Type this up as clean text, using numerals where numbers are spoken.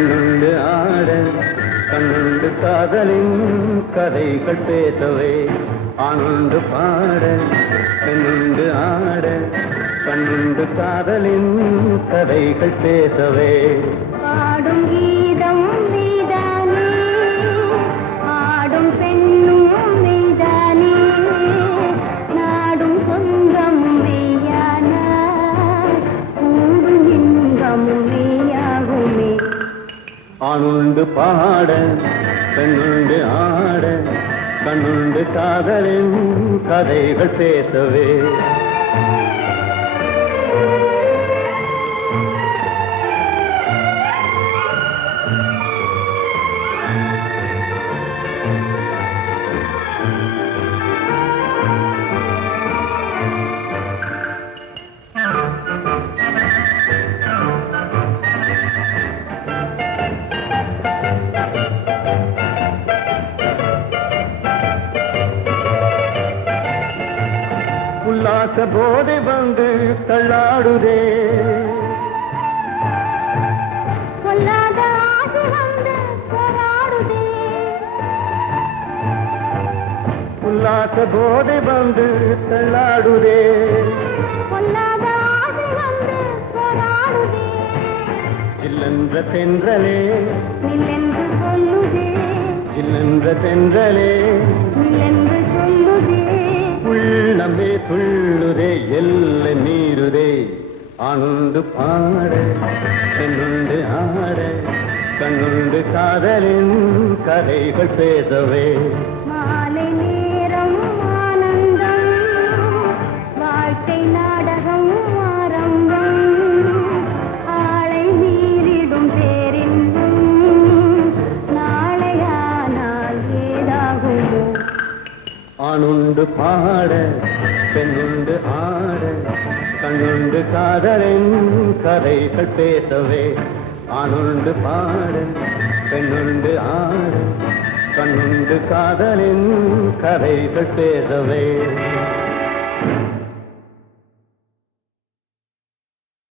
கண்ணுண்டு ஆட கண்ணுண்டு காதலின் கதைகள் பேசவே ஆணுண்டு பாட கண்ணுண்டு ஆட கண்ணுண்டு காதலின் கதைகள் பேசவே பாடும் கீதம் நீதானே ஆடும் பெண்ணும் நீதானே நாடும் சொந்தமும் மெய்யான கூடும் இன்பமும் மெய்யாகுமே ஆணுண்டு பாட பெண்ணுண்டு ஆட கண்ணுண்டு காதலின் கதைகள் பேசவே உல்லாச போதை வந்து தள்ளாடுதே சொல்லாத ஆசை வந்து போராடுதே உல்லாச போதை வந்து தள்ளாடுதே சொல்லாத ஆசை வந்து போராடுதே இல்லென்ற தென்றலே நில்லென்று சொல்லுதே இல்லென்ற தென்றலே நில்லென்று சொல்லுதே உள்ளமே துள்ளுதே எல்லை மீறுதே ஆணுண்டு பாட பெண்ணுண்டு ஆட கண்ணுண்டு காதலின் கதைகள் பேசவே மாலை நேரம் ஆனந்தம் வாழ்க்கை நாடகம் ஆரம்பம் ஆளை மீறிடும் பேரின்பம் நாளையானால் ஏதாகுமோ ஆணுண்டு பாட பெண்ணுண்டு ஆட கண்ணுண்டு காதலின் கதைகள் பேசவே ஆணுண்டு பாட பெண்ணுண்டு ஆட கண்ணுண்டு காதலின் கதைகள் பேசவே